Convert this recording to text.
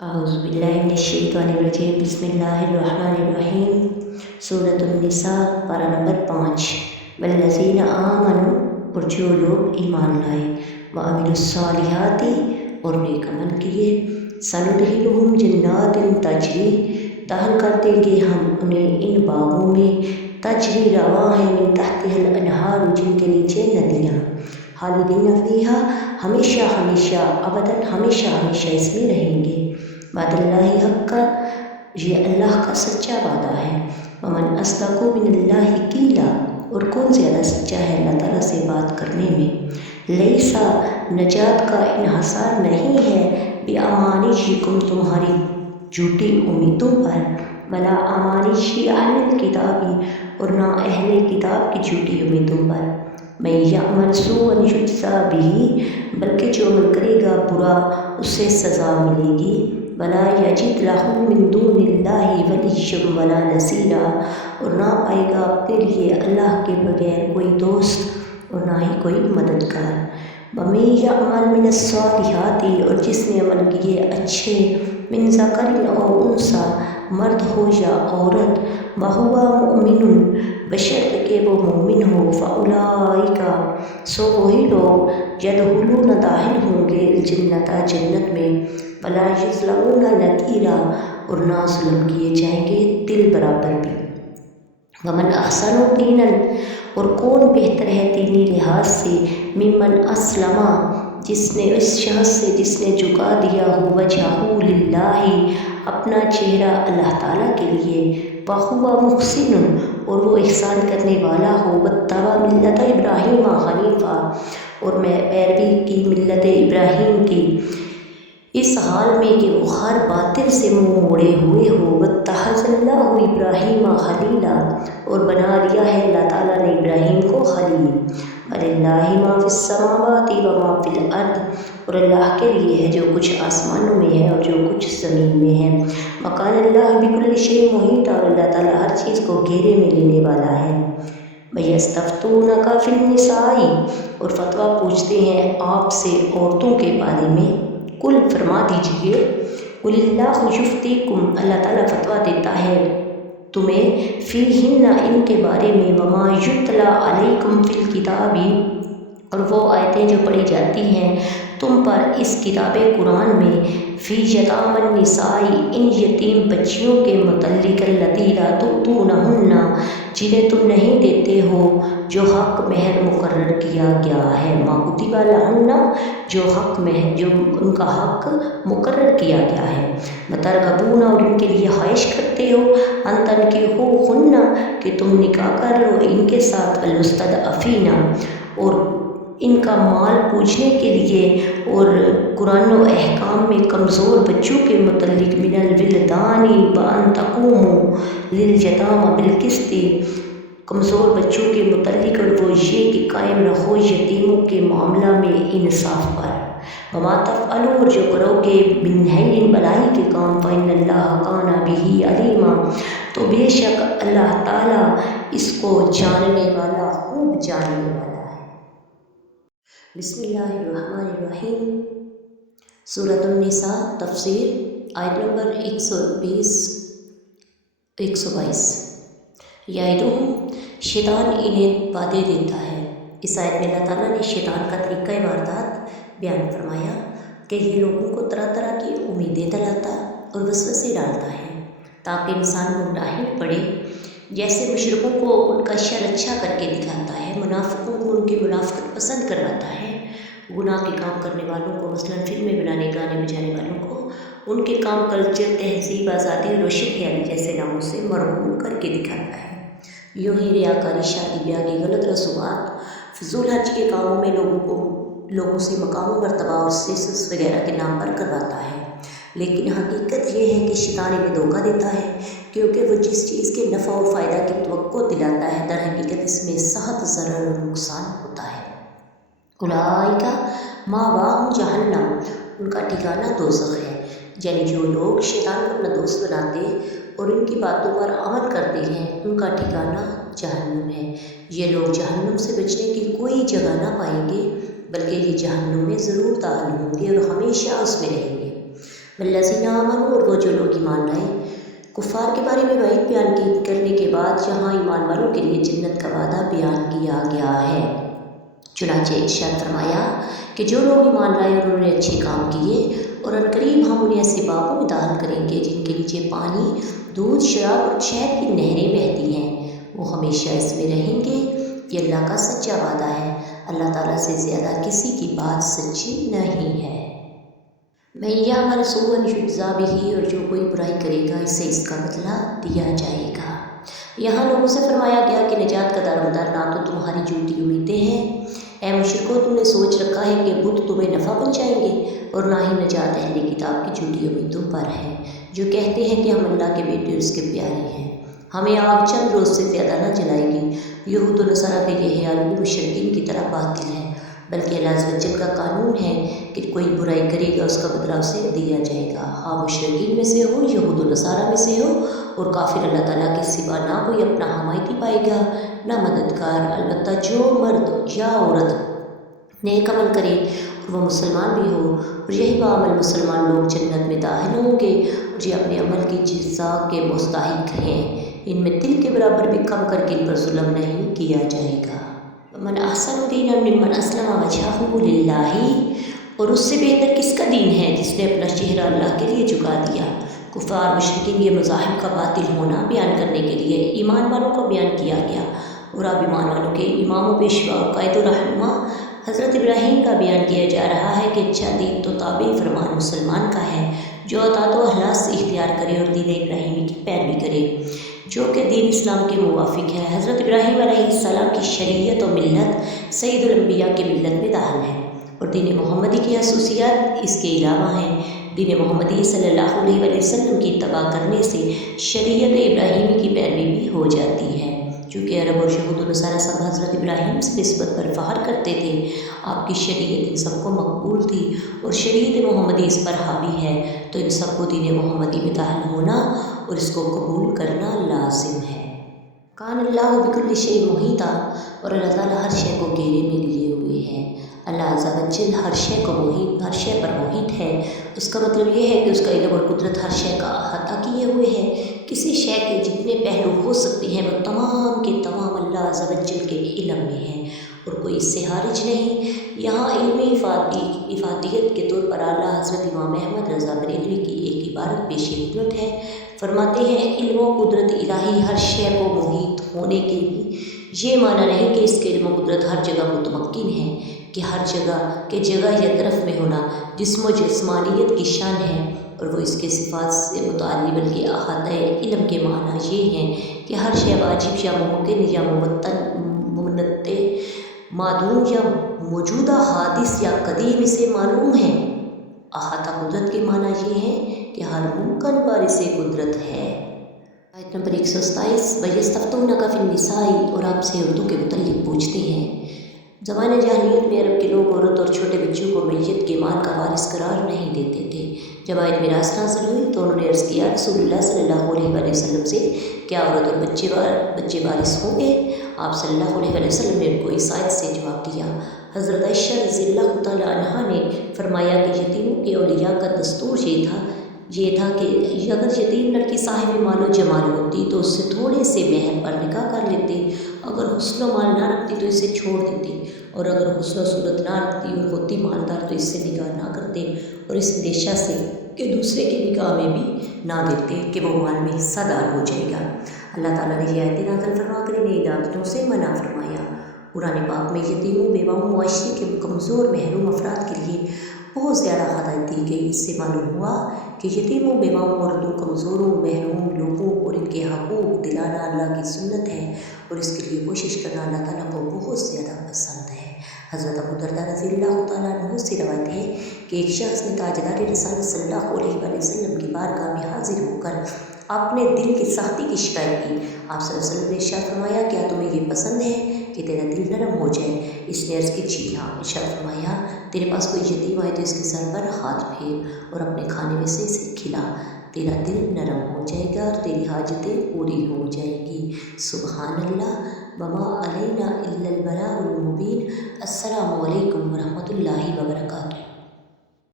अऊज़ुबिल्लाहिमिनश्शैतानिर्रजीम बिस्मिल्लाहिर्रहमानिर्रहीम। सूरतुन्निसा पारा नंबर 5। वल्लज़ीना आमनु, और जो लोग ईमान लाए, व अमिलुस्सालिहाति, और नेक अमल किए, सनुदखिलुहुम जन्नातिन तजरी, दाखिल कर देंगे हम उन्हें इन बागों में, तजरी रवां है मिन तहतिहल अनहार, जिनके नीचे नदियाँ, खालिदीन फ़ीहा, हमेशा हमेशा, अबदन हमेशा हमेशा इसमें रहेंगे। वादल्लाहि हक्का, ये अल्लाह का सच्चा वादा है। वमन अस्दक़ु मिनल्लाहि क़ीला, और कौन ज़्यादा सच्चा है अल्लाह ताला से बात करने में। लैसा, नजात का इन्हसार नहीं है, बिअमानियकुम, तुम्हारी झूठी उम्मीदों पर, वला अमानिय्य अहलिल किताबी, और ना अहले किताब की झूठी उम्मीदों पर। मैं यअमल सूअन युज्ज़ा बिही, बल्कि जो अमल करेगा बुरा उससे सज़ा मिलेगी। वला यजिद लहु मिन दूनिल्लाहि वलिय्यन वला नसीरा, और ना पाएगा अपने लिए अल्लाह के बगैर कोई दोस्त और ना ही कोई मददगार। वमन यअमल मिनस्सालिहाति, और जिसने अमल किए अच्छे, मिन ज़करिन औ उन्सा, मर्द हो या औरत, वहुवा मुमिनुन, बशर्ते कि वो मोमिन हो, फ़उलाइका, सो वही लोग, यदखुलून दाखिल होंगे, जन्नता जन्नत में, वला युज़लमून नक़ीरा, और ना जुल्म किए जाएंगे तिल बराबर भी। वमन अहसनु दीनन, और कौन बेहतर है दीनी लिहाज से, मिम्मन अस्लमा, जिसने इस शख्स से जिसने झुका दिया हो, वजहहू लिल्लाहि, अपना चेहरा अल्लाह ताला के लिए, वहुवा मुहसिनुन, और वो ihसान करने वाला हो, वत्तबा मिल्लत इब्राहीम हनीफ़ा, और मैं पैरवी की मिल्लत इब्राहीम की, इस हाल में कि वो हर बातिल से मुँह मोड़े हुए हो। वत्तख़ज़ल्लाहु इब्राहीम खलीला, और बना लिया है अल्लाह ताला ने इब्राहीम को खलील। वलिल्लाहि मा फ़िस्समावाति व मा फ़िल अर्द, और अल्लाह के लिए है जो कुछ आसमानों में है और जो कुछ ज़मीन में है। वकानल्लाहु बिकुल्लि शैइन मुहीता, और अल्लाह ताला हर चीज़ को घेरे में लेने वाला है। वयस्तफ्तूनका फ़िन्निसाई, और फतवा पूछते हैं आपसे औरतों के बारे में। कुल फरमा दीजिए, कुलिल्लाहु युफ्तीकुम, अल्लाह ताला फतवा देता है तुम्हें, फ़ीहिन्ना, इनके बारे में, वमा युतला अलैकुम फ़िल किताबी, और वो आयतें जो पढ़ी जाती हैं तुम पर इस किताब कुरान में, फ़ी यतामन निसाई, इन यतीम बच्चियों के मुतल्लिक़ अल्लती ला तुअतूनहुन्ना, जिन्हें तुम नहीं देते हो जो हक़ महर मुकर्रर किया गया है, मा कुतिबा लहुन्ना, जो हक़ महर, जो उनका हक़ मुकर्रर किया गया है। वतरगबूना, और इनके लिए ख्वाहिश करते हो, अन तनकिहुहुन्ना, कि तुम निकाह कर लो इनके साथ, अलमुस्तदअफ़ीना, और इनका माल पूछने के लिए, और कुरान व अहकाम में कमज़ोर बच्चों के मुतल्लिक़, मिनल विलदानी व अन तक़ूमू लिल-यतामा बिल-क़िस्ति, कमज़ोर बच्चों के मुतल्लिक़, और वो ये कि कायम रखो यतीमों के मामला में इंसाफ पर। वमा तफ़अलू, और जो करोगे, मिन खैरिन, भलाई के काम, फ़इन्नल्लाह काना बिही अलीमा, तो बेशक अल्लाह ताला इसको जानने वाला, खूब जानने वाला है। बिस्मिल्लाहिर्रहमानिर्रहीम। सूरतुन्निसा तफ़सीर, आयत नंबर 120 122। याइदुहुम, शैतान इन्हें वादे देता है। इस आयत में अल्लाह ताला ने शैतान का तरीक़ा वारदात बयान फरमाया कि ये लोगों को तरह तरह की उम्मीदें दिलाता और वसवसे डालता है ताकि इंसान गुमराही में पड़े। जैसे मुशरिकों को उनका शर अच्छा करके दिखाता है, मुनाफिकों को उनकी मुनाफिकत पसंद करवाता है, गुनाह के काम करने वालों को, मसलन फिल्में बनाने, गाने बजाने वालों को उनके काम, कल्चर, तहजीब, आज़ादी और रोशन ख्याली जैसे नामों से मरहूम करके दिखाता है। यूँ ही रियाकारी, शादी ब्याह की गलत रसूमात, फजूल हज के कामों में लोगों से मकाम मर्तबा और सेसस वगैरह के नाम पर करवाता है। लेकिन हकीकत ये है कि शैतान इन्हें धोखा देता है, क्योंकि वो जिस चीज़ के नफ़ा और फ़ायदा की तवक्को दिलाता है, दर हकीकत इसमें सख्त ज़रर और नुकसान होता है। उलाइका मावाहुम जहन्नम, उनका ठिकाना दोज़ख है। यानी जो लोग शैतान को अपना दोस्त बनाते और इनकी बातों पर अमल करते हैं, उनका ठिकाना जहन्नुम है। ये लोग जहन्नुम से बचने की कोई जगह ना पाएंगे, बल्कि ये जहन्नुम में ज़रूर दाखिल होंगे और हमेशा उसमें रहेंगे। वल्लज़ीना आमनू, और वो जो लोग ईमान लाए। कुफ़ार के बारे में वईद बयान करने के बाद यहाँ ईमान वालों के लिए जन्नत का वादा बयान किया गया है। चुनांचे इरशाद फरमाया कि जो लोग ईमान लाए और उन्होंने अच्छे काम किए, और अनकरीब हम उन्हें ऐसे बागों में दाखिल करेंगे जिनके नीचे पानी, दूध, शराब और शहद की नहरें बहती हैं, वो हमेशा इसमें रहेंगे। ये अल्लाह का सच्चा वादा है। अल्लाह ताला से ज़्यादा किसी की बात सच्ची नहीं है। मैया मनसूबन युज्ज़ा बिही, और जो कोई बुराई करेगा इसे इसका बदला दिया जाएगा। यहाँ लोगों से फरमाया गया कि निजात का दारोमदार ना तो तुम्हारी झूठी उम्मीदें हैं, ऐ मुशरिको तुमने सोच रखा है कि बुत तुम्हें नफ़ा पहुँचाएंगे, और ना ही निजात अहले किताब की झूठी उम्मीदों पर है जो कहते हैं कि हम अल्लाह के बेटे और उसके प्यारे हैं, हमें आग चंद रोज़ से ज़्यादा न जलाएगी। यहूद और नसारा का यह ख्याल भी मुशरिकीन की तरह बातिल है, बल्कि अल्लाह अज़्ज़ व जल का कानून है कि कोई बुराई करेगा उसका बदला उसे दिया जाएगा, हाँ मुशरिकीन में से हो, यहूद और नसारा में से हो, और काफिर अल्लाह ताला के सिवा ना कोई अपना हमायती पाएगा ना मददगार। अलबत्ता जो मर्द या औरत नेक अमल करे और वह मुसलमान भी हो, और यही बामल मुसलमान लोग जन्नत में दाखिल होंगे, और ये अपने अमल की जिज़ा के मुस्तहिक हैं, इनमें तिल के बराबर भी कम करके इन पर जुल्म नहीं किया जाएगा। मन अहसन दीनन मिम्मन अस्लम वजहहु लिल्लाहि, और उससे बेहतर किसका दीन है जिसने अपना चेहरा अल्लाह के लिए झुका दिया। कुफार मुशरिकीन ये मज़ाहिब का बातिल होना बयान करने के लिए ईमान वालों को बयान किया गया, और अब ईमान वालों के इमाम पेशवा और कायद रहनुमा हज़रत इब्राहीम का बयान किया जा रहा है कि अच्छा दीन तो ताबे फरमान मुसलमान का है जो अतात व अखलास से इख्तियार करे और दीन इब्राहीमी की पैरवी करे जो कि दीन इस्लाम के मुवाफिक है। हज़रत इब्राहीम अलैहिस्सलाम की शरीयत और मिल्लत सैयदुल अंबिया के मिल्लत में दाखिल है, और दीन मोहम्मदी की खसूसियात इसके अलावा हैं। दीन मोहम्मदी सल्लल्लाहु अलैहि वसल्लम की इत्तबा करने से शरीयत इब्राहीमी की पैरवी भी हो जाती है। चूँकि अरब और यहूद और नसारा सब हज़रत इब्राहीम से निस्बत पर फ़ख्र करते थे, आपकी शरीयत इन सबको मकबूल थी और शरीयत मोहम्मदी इस पर हावी है, तो इन सबको दीन मोहम्मदी में दाखिल होना और इसको कबूल करना लाजिम है। कान अल्लाह बिकुल्लि शै मुहीता, और अल्लाह ताला हर शय को घेरे में लिए हुए है। अल्लाह अज़्ज़ व जल हर शय पर मुहीत है। उसका मतलब ये है कि उसका इल्म और कुदरत हर शय का अहाता किए हुए है। किसी शय के जितने पहलू हो सकते हैं वो तमाम के तमाम अल्लाह अज़्ज़ व जल के इल्म में है और कोई इससे हारिज नहीं। यहाँ इल्मी इफादियत के तौर पर आला हज़रत इमाम अहमद रज़ा बरेलवी की एक इबारत पेश खिदमत है। फरमाते हैं इल्म व कुदरत इलाही हर शय को मुहीत होने के भी ये माना नहीं कि इसके इल्म व कुदरत हर जगह मुतमक्किन है, कि हर जगह के जगह या तरफ में होना जिस्म जिस्मानियत की शान है और वो इसके सिफात से मुताल्लिक़, बल्कि अहाता इल्म के माना ये हैं कि हर शय वाजिब या मुमकिन या मुमतन मादूम या मौजूदा हादिस या कदीम इसे मालूम है। अहाता कुदरत के माना ये है कि हर मुमकिन पर इसे कुदरत है। आयत नंबर 127 वयस्तफ्तूनका फिन्निसाई, और आपसे उर्दू के मुतल्लिक़ पूछते हैं। ज़माने जाहिलियत में अरब के लोग औरत और छोटे बच्चों को मैयत के माल का वारिस करार नहीं देते थे। जब आयत मिरास नाज़िल हुई तो उन्होंने अर्ज़ किया रसूलुल्लाह सल्लल्लाहु अलैहि वसल्लम से, क्या औरत और बच्चे वारिस होंगे? आप सल्लल्लाहु अलैहि वसल्लम ने उनको इस आयत से जवाब दिया। हज़रत आयशा रज़ियल्लाहु तआला अन्हा ने फरमाया कि यतीमों के औलिया का दस्तूर ये था कि अगर यतीम लड़की साहिब मालो जमाल होती तो उससे थोड़े से महर पर निकाह कर लेते, अगर हुस्न माल ना रखती तो इसे छोड़ देती, और अगर हुस्न सूरत ना रखती और होती मालदार तो इससे निकाह ना करते, और इस अंदेशा से कि दूसरे के निकाह में भी ना देते कि वो माल में हिस्सादार हो जाएगा। अल्लाह ताला ने ये आयत नाज़िल फरमा कर इन्हें इन आदतों से मना फरमाया। कुरान पाक में यतीमों, बेवाओं, मुआशरे के कमज़ोर महरूम अफराद के लिए बहुत ज़्यादा हदायत दी गई। इससे मालूम हुआ कि यतीमों, बेवाओं, मर्दों, कमज़ोरों, महरूम लोगों और इनके हकूक़ दिलाना अल्लाह की सुन्नत है, और इसके लिए कोशिश करना अल्लाह ताला को बहुत ज़्यादा पसंद है। हज़रत अबू दरदा रज़ियल्लाहु तआला अन्हु से रवायत है कि एक शख्स ने ताजदार रिसालत सल्लल्लाहु अलैहि वसल्लम की बारगाह में हाजिर होकर अपने दिल की सख्ती की शिकायत की। आप सल्लल्लाहु अलैहि वसल्लम ने इरशाद फरमाया, क्या तुम्हें ये पसंद है कि तेरा दिल नरम हो जाए? इसने अर्ज़ की, जी हाँ। इरशाद फरमाया, तेरे पास कोई यतीम आए तो इसके सर पर हाथ फेर और अपने खाने में से इसे खिला, तेरा दिल नरम हो जाएगा और तेरी हाजतें पूरी हो जाएगी। सुबहानल्लाह वमा अलैना इल्लल बलागुल मुबीन। अस्सलामु अलैकुम व रहमतुल्लाहि व बरकातुहू।